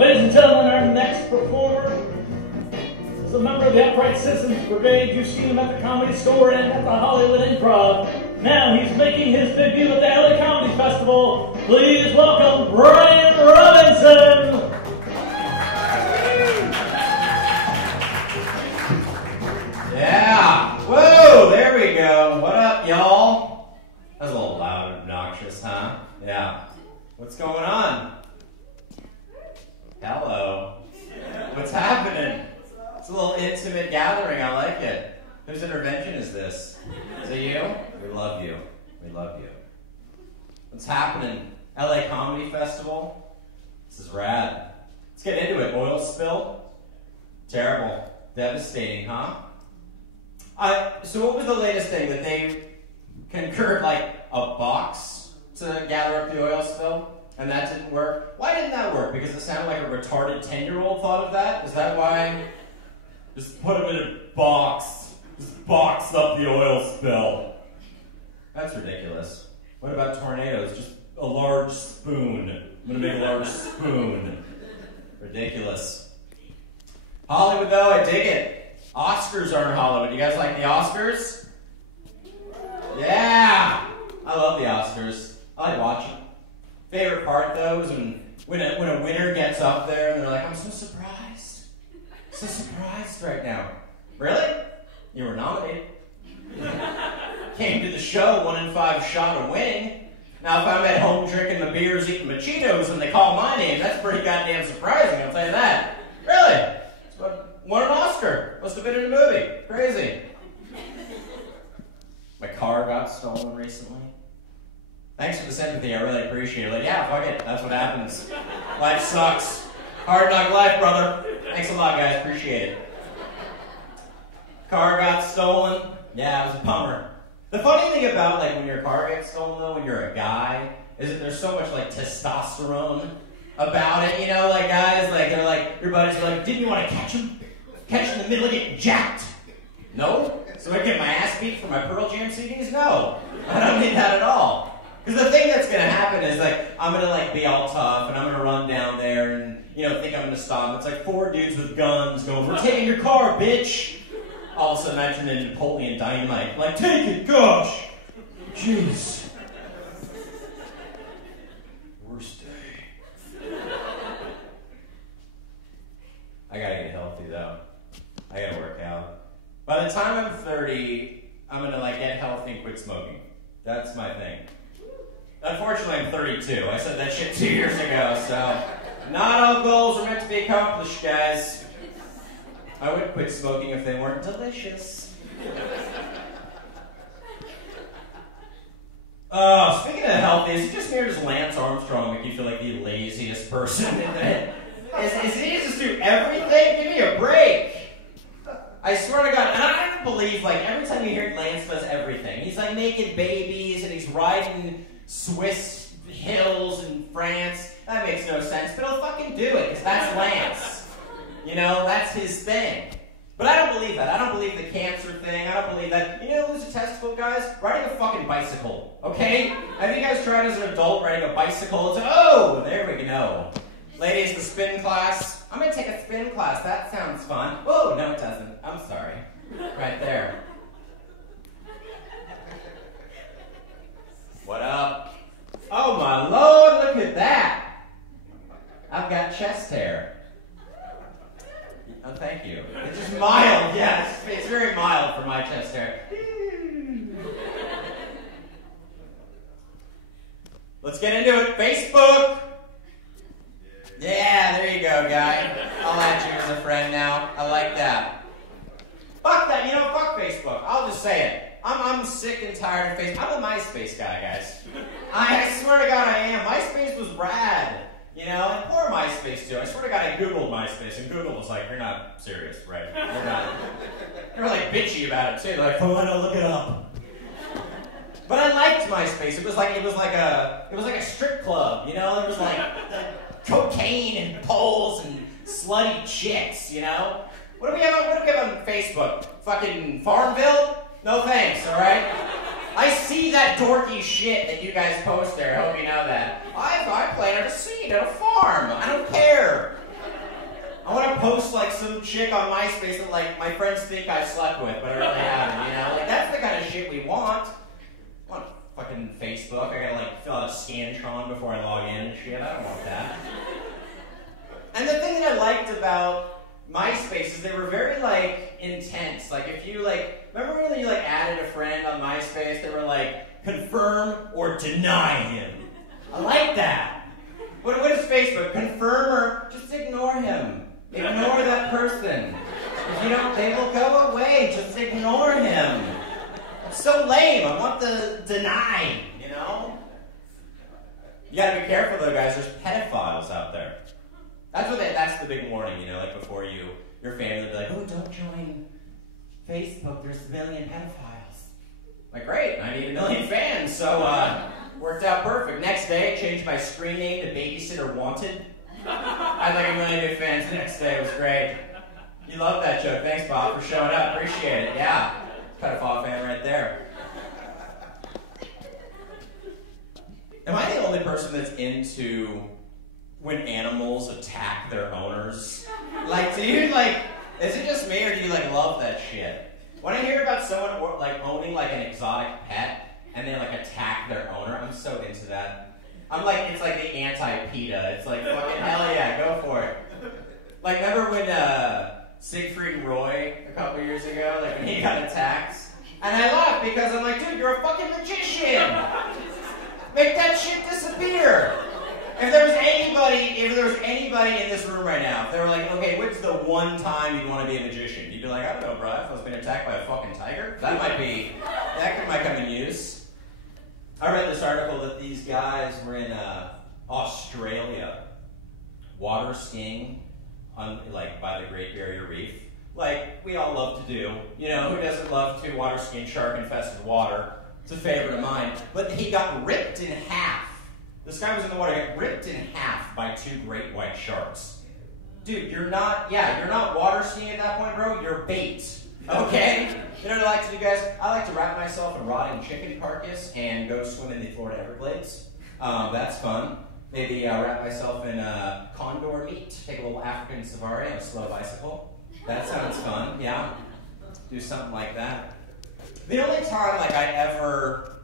Ladies and gentlemen, our next performer is a member of the Upright Citizens Brigade. You've seen him at the Comedy Store and at the Hollywood Improv. Now he's making his debut at the LA Comedy Festival. Please welcome Brian Robinson. Yeah. Whoa, there we go. What up, y'all? That was a little loud and obnoxious, huh? Yeah. What's going on? Hello. What's happening? It's a little intimate gathering. I like it. Whose intervention is this? Is it you? We love you. We love you. What's happening? LA Comedy Festival? This is rad. Let's get into it. Oil spill? Terrible. Devastating, huh? So what was the latest thing? That they concurred like a box to gather up the oil spill? And that didn't work? Why didn't that work? Because it sounded like a retarded 10-year-old thought of that? Is that why? Just put them in a box. Just box up the oil spill. That's ridiculous. What about tornadoes? Just a large spoon. I'm gonna make a large spoon. Ridiculous. Hollywood though, I dig it. Oscars are in Hollywood. You guys like the Oscars? Yeah! I love the Oscars. I like watching. Favorite part though is when a winner gets up there and they're like, I'm so surprised. So surprised right now. Really? You were nominated. Came to the show, 1 in 5 shot of winning. Now if I'm at home drinking my beers, eating my Cheetos, and they call my name, that's pretty goddamn surprising, I'll tell you that. Really? Won an Oscar. Must have been in a movie. Crazy. My car got stolen recently. Thanks for the sympathy, I really appreciate it. Like, yeah, fuck it, that's what happens. Life sucks. Hard knock life, brother. Thanks a lot, guys, appreciate it. Car got stolen. Yeah, it was a bummer. The funny thing about, like, when your car gets stolen, though, when you're a guy, is that there's so much, like, testosterone about it, you know? Like, guys, like, they're like, your buddies are like, didn't you want to catch him? Catch him in the middle of getting jacked? No? So I get my ass beat for my Pearl Jam CDs? No. I don't need that at all. Because the thing that's going to happen is, like, I'm going to, like, be all tough, and I'm going to run down there and, you know, think I'm going to stop. It's like 4 dudes with guns going, we're taking your car, bitch! All of a sudden, I turn into Napoleon Dynamite. Like, take it, gosh! Jeez. Worst day. I gotta get healthy, though. I gotta work out. By the time I'm 30, I'm going to, like, get healthy and quit smoking. That's my thing. Unfortunately, I'm 32. I said that shit 2 years ago, so not all goals are meant to be accomplished, guys. I would quit smoking if they weren't delicious. Speaking of healthy, is it just me or does Lance Armstrong make you feel like the laziest person in the... Is he just do everything? Give me a break. I swear to God, and I don't believe, like, every time you hear Lance does everything. He's, like, making babies, and he's riding Swiss hills in France. That makes no sense, but he'll fucking do it, because that's Lance. You know, that's his thing. But I don't believe that. I don't believe the cancer thing. I don't believe that. You know, lose a testicle, guys? Riding a fucking bicycle, okay? Have you guys tried as an adult riding a bicycle? It's, oh, there we go. Ladies, the spin class. I'm going to take a spin class. That sounds fun. Oh, no, it doesn't. I'm sorry. Right there. What up? Oh, my Lord, look at that. I've got chest hair. Oh, thank you. It's just mild, yes. It's very mild for my chest hair. Let's get into it. Facebook. Yeah, there you go, guy. I'll add you as a friend now. I like that. Fuck that. You know, fuck Facebook. I'll just say it. I'm sick and tired of Facebook. I'm a MySpace guy, guys. I swear to God I am. MySpace was rad. You know, and poor MySpace too. I swear to God I Googled MySpace, and Google was like, you're not serious, right? You're not. They were like bitchy about it too. They're like, oh, I don't look it up. But I liked MySpace. It was like a strip club, you know? There was like cocaine and poles and slutty chicks, you know? What do we have on Facebook? Fucking Farmville? No thanks, alright? I see that dorky shit that you guys post there. I hope you know that. I planted a seed at a farm. I don't care. I want to post like some chick on MySpace that like my friends think I slept with, but I really haven't, you know? Like that's the kind of shit we want. I want fucking Facebook. I gotta like fill out a Scantron before I log in and shit. I don't want that. And the thing that I liked about MySpace is they were very like intense. Like if you like, remember when you like added a friend on MySpace, they were like, confirm or deny him. I like that. What is Facebook? Confirm or just ignore him. Ignore that person. If you don't, they will go away. Just ignore him. It's so lame. I want the deny, you know? You gotta be careful though, guys. There's pedophiles out there. That's the big warning, you know, like before your family will be like, oh, don't join Facebook. There's a million pedophiles. Like, great. I need 1 million fans, so worked out perfect. Next day, I changed my screen name to Babysitter Wanted. I had like 1 million new fans the next day. It was great. You love that joke. Thanks, Bob, for showing up. Appreciate it. Yeah. Pedophile fan right there. Am I the only person that's into when animals attack their owners? Like, do you like, is it just me or do you like love that shit? When I hear about someone like owning like an exotic pet and they like attack their owner, I'm so into that. I'm like, it's like the anti-PETA. It's like, fucking hell yeah, go for it. Like, remember when Siegfried Roy, a couple years ago, like when he got attacked? And I laughed because I'm like, dude, you're a fucking magician! Make that shit disappear! If there was anybody in this room right now, if they were like, okay, what's the one time you'd want to be a magician? You'd be like, I don't know, bro, if I was being attacked by a fucking tiger, that might come in use. I read this article that these guys were in Australia, water skiing on like by the Great Barrier Reef, like we all love to do. You know, who doesn't love to water ski in shark-infested water? It's a favorite of mine. But he got ripped in half. This guy was in the water, got ripped in half by 2 great white sharks. Dude, you're not water skiing at that point, bro. You're bait. Okay? You know what I like to do, guys? I like to wrap myself in rotting chicken carcass and go swim in the Florida Everglades. That's fun. Maybe wrap myself in condor meat, take a little African safari on a slow bicycle. That sounds fun, yeah. Do something like that. The only time like I ever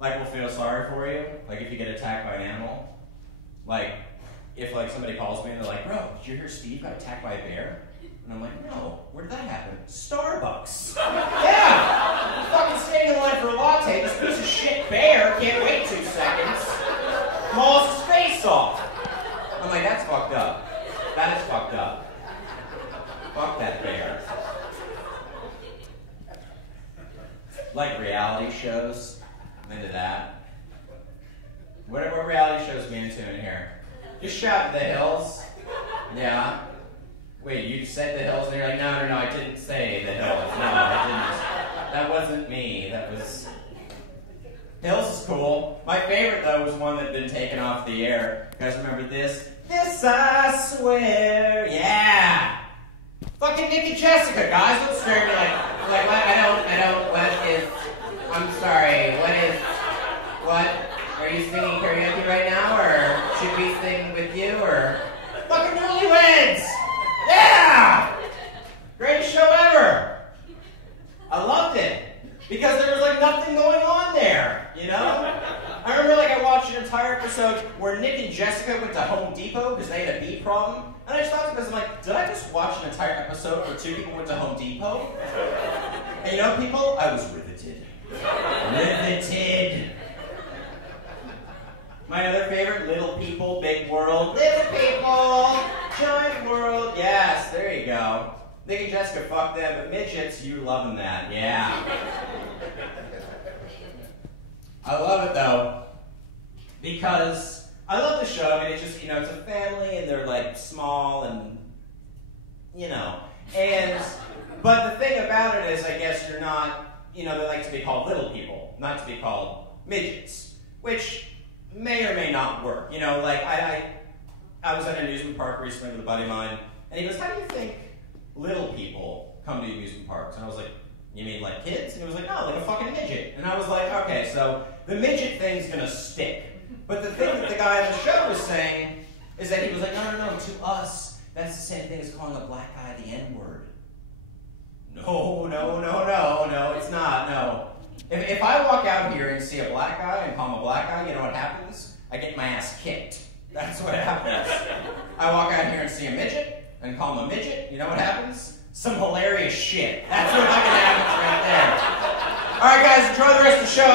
like will feel sorry for you, like if you get attacked by an animal, like if like somebody calls me and they're like, bro, did you hear Steve got attacked by a bear? And I'm like, no, where did that happen? Starbucks. Yeah! I'm fucking standing in line for a latte, this piece of shit bear can't wait 2 seconds. Mauls his face off. I'm like, that's fucked up. That is fucked up. Fuck that bear. Like reality shows. I'm into that. What reality shows are we into in here? Just shout The Hills. Yeah. Wait, you said The Hills and you're like, no, I didn't say The Hills. No, I didn't. That wasn't me. That was... Hills is cool. My favorite, though, was one that had been taken off the air. You guys remember this? This I swear. Yeah. Fucking Nick and Jessica, guys. Don't stare at me like what? I don't, what is... I'm sorry, what? Are you singing karaoke right now, or should we sing with you, or... Fucking Newlyweds! Yeah! Greatest show ever! I loved it. Because there was like nothing going on there, you know? I remember like I watched an entire episode where Nick and Jessica went to Home Depot because they had a bee problem. And I just thought to myself, like, did I just watch an entire episode where 2 people went to Home Depot? And you know, people, I was riveted. Riveted. My other favorite, Little People, Big World. Little People, Giant World. Yes, there you go. Nick and Jessica, fuck them, but midgets, you loving that, yeah. I love it though, because I love the show. I mean, it's just, you know, it's a family and they're like small and, you know, but the thing about it is, I guess you're not, you know, they like to be called little people, not to be called midgets, which may or may not work. You know, like I was at an amusement park recently with a buddy of mine, and he goes, how do you think little people come to amusement parks? And I was like, you mean like kids? And he was like, no, like a fucking midget. And I was like, okay, so the midget thing's gonna stick. But the thing that the guy on the show was saying is that he was like, no, to us, That's the same thing as calling a black guy the N-word. No, it's not, no. If I walk out here and see a black guy and call him a black guy, you know what happens? I get my ass kicked. That's what happens. I walk out here and see a midget and call him a midget, you know what happens? Some hilarious shit. That's what fucking happens right there. Alright guys, enjoy the rest of the show.